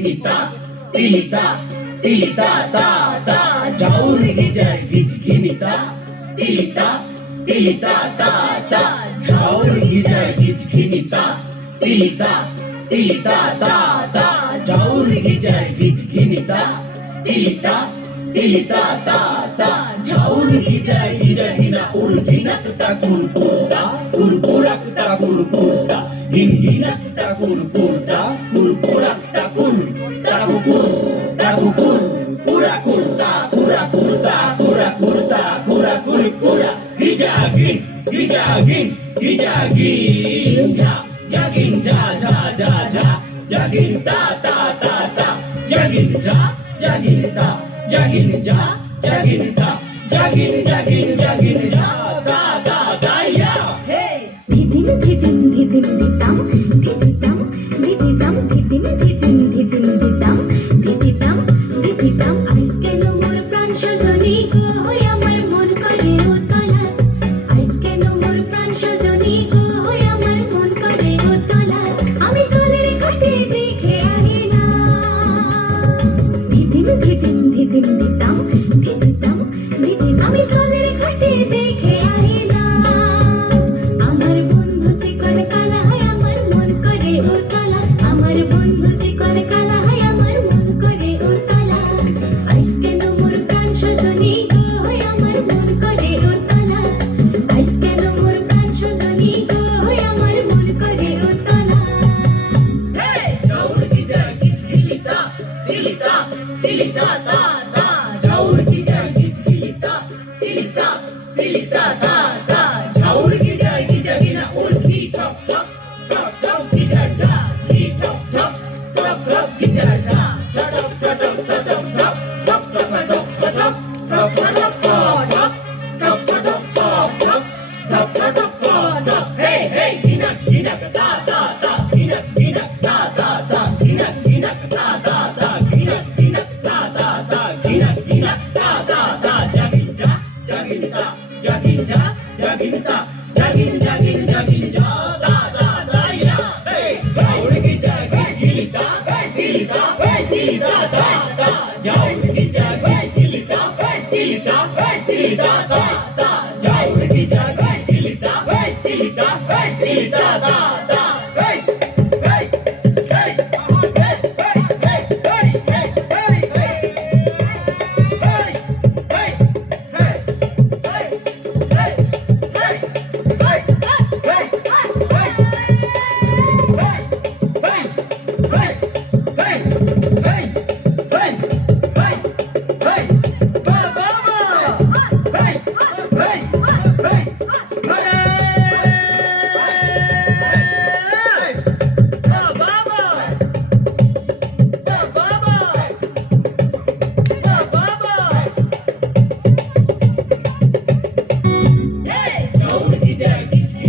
गिचगिनिता तिलिता तिलिता ता ता जाऊर गिजार गिचगिनिता तिलिता तिलिता ता ता जाऊर गिजार गिचगिनिता तिलिता तिलिता ता ता जाऊर गिजार गिचगिनिता तिलिता तिलिता ता ता जाऊर गिजार गिजगिना उर्गिनक ता कुरकुरता कुरकुरक ता कुरकुरता गिनगिनक ता कुरकुरता कुरकुरक ता कुरता कुकुर ता कुकुर कुरा कुरता कुरा कुरता कुरा कुरता कुरा कुरकुरा गिजागिन गिजागिन गिजागिन जा जागिन जा जा जा जा जागिन ता ता ता ता जागिन जा जागिन ता जागिन जा जागिन ता जागिन जागिन जागिन जा ता ता ता या हे धिदिम धिदिम धिदिम धिताम धिदिताम धिदिताम धिदिम ধিদিম ধিদিম ধিতাম ধিদিতাম ধিদিতাম আজকে মোর প্রাণ সজনী গো হই আমার মন করে উতলা আজকে মোর প্রাণ সজনী গো হই আমার মন করে উতলা আমি জলের ঘাটে দেখে আইলাম ধিদিম ধিদিম ধিদিম ধিতাম ধিদিতাম ধিদিম আমি জলের ঘাটে দেখে আইলাম আমার বন্ধু শিকর কালা হয় আমার মন করে উতলা আমার বন্ধু শিকর কালা হয় আমার মন করে উতলা আজকে মোর প্রাণ সজনী গো হয় আমার মন করে উতলা আজকে মোর প্রাণ সজনী গো হয় আমার মন করে উতলা हे जाऊर गिजार गिचगिनिता तिलिता तिलिता ता ता जाऊर गिजार गिचगिनिता तिलिता तिलिता ता ता जाऊर गिजार गिजगिना उर्गी ठप ठप ठप ठप गिजार जा गी ठप ठप ठप ठप गिजार जा ठप ठप ठप ठप ठप ठप ठप ठप ठप ठप ठप ठप ठप ठप ठप हे हे गिनक गिनक ता ता ता गिनक गिनक ता ता ता गिनक गिनक ता ता ता गिनक गिनक ता ता ता गिनक गिनक ता ता ता जागिन जा जागिन ता जागिन जा जागिन ता जागिन जागिन जागिन जा ता ता ता या हे जाऊर गिजार गिचगिनिता तिलिता तिलिता ता ता जाऊर गिजार गिचगिनिता तिलिता तिलिता ता ता जाऊर गिजार गिचगिनिता तिलिता तिलिता ता ता हे हे हे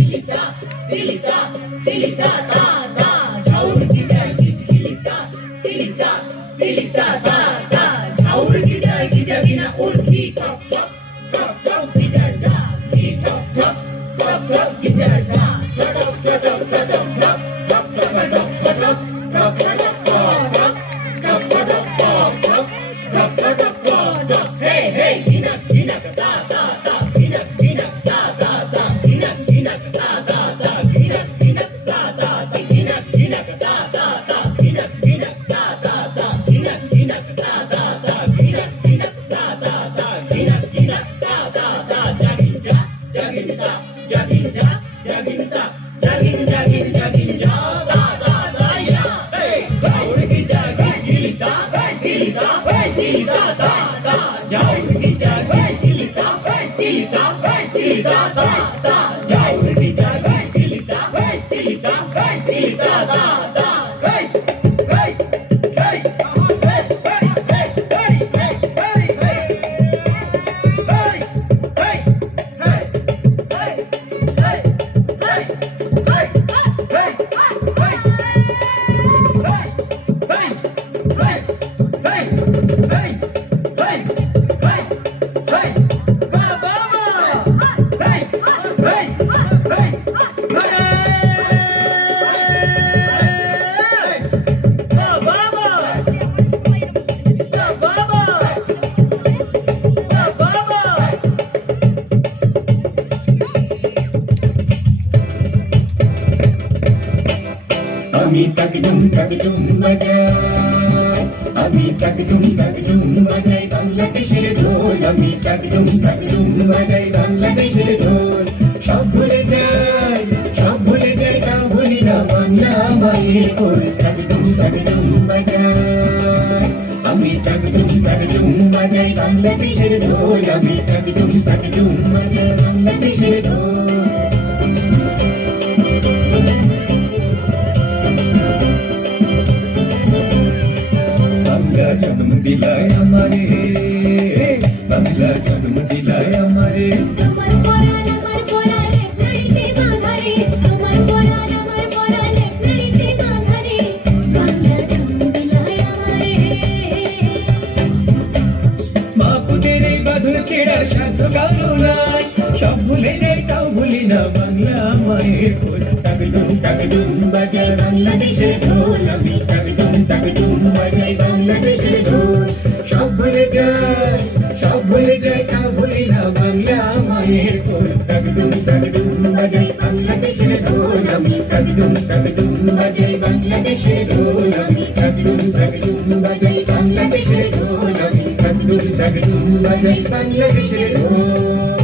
तिलिता तिलिता ता ता जाऊर गिजार गिचगिनिता तिलिता तिलिता ता ता जाऊर गिजार गिजगिना उर्गी ठप ठप ठप ठप गिजार जा गी ठप ठप ठप ठप गिजार जा ठप ठप ठप ठप ठप ठप ठप ठप ठप ठप ठप ठप ठप हे हे गिनक गिनक ता ता ता गिनक गिनक ता ता ता गिनक गिनक ता ता ता गिनक गिनक ता ता ता गिनक गिनक ता ता ता गिनक गिनक ता ता ता गिनक गिनक ता ता ता गिनक गिनक ता ता ता गिनक गिनक ता ता ता जागिन जा जागिन ता जागिन जा जागिन ता जागिन जागिन जागिन जा ता ता ता या हे जाऊर गिजार गिचगिनिता तिलिता तिलिता ता ता जाऊर गिजार गिचगिनिता तिलिता तिलिता ता ता जाऊर गिजार गिचगिनिता तिलिता तिलिता ता ता हे हे हे hey আমি তাকদুম তাকদুম বাজাই, আমি তাকদুম তাকদুম বাজাই বাংলাদেশের ঢোল, আমি তাকদুম তাকদুম বাজাই বাংলাদেশের ঢোল। সব ভুলে যাই, সব ভুলে যাই, তাও ভুলি না বাংলা মায়ের কোল। তাকদুম তাকদুম বাজাই, আমি তাকদুম তাকদুম বাজাই বাংলাদেশের ঢোল, আমি তাকদুম তাকদুম বাজাই বাংলাদেশের ঢোল। বাংলা জন্ম দিলায় আমারে, বাংলা জন্ম দিলায় আমারে। আমার পরাণ এক নাড়িতে বাঁধা রে, আমার পরাণ এক নাড়িতে বাঁধা রে, বাংলা জন্ম দিলায় আমারে। মাপুদের এই বাঁধন ছেড়ার সাধ্য কারো নাই, সব ভুলে যাই তাও ভুলি না বাংলা মায়ের কোল। তাকদুম তাকদুম বাজাই বাংলাদেশের ঢোল, আমি তাকদুম তাকদুম বাজাই বাংলাদেশের ঢোল। সব ভুলে যাই, সব ভুলে যাই, তাও ভুলি না বাংলা মায়ের কোল। তাকদুম তাকদুম বাজাই বাংলাদেশের ঢোল, আমি তাকদুম তাকদুম বাজাই বাংলাদেশের ঢোল, আমি তাকদুম তাকদুম বাজাই বাংলাদেশের ঢোল, আমি তাকদুম তাকদুম বাজাই বাংলাদেশের ঢোল।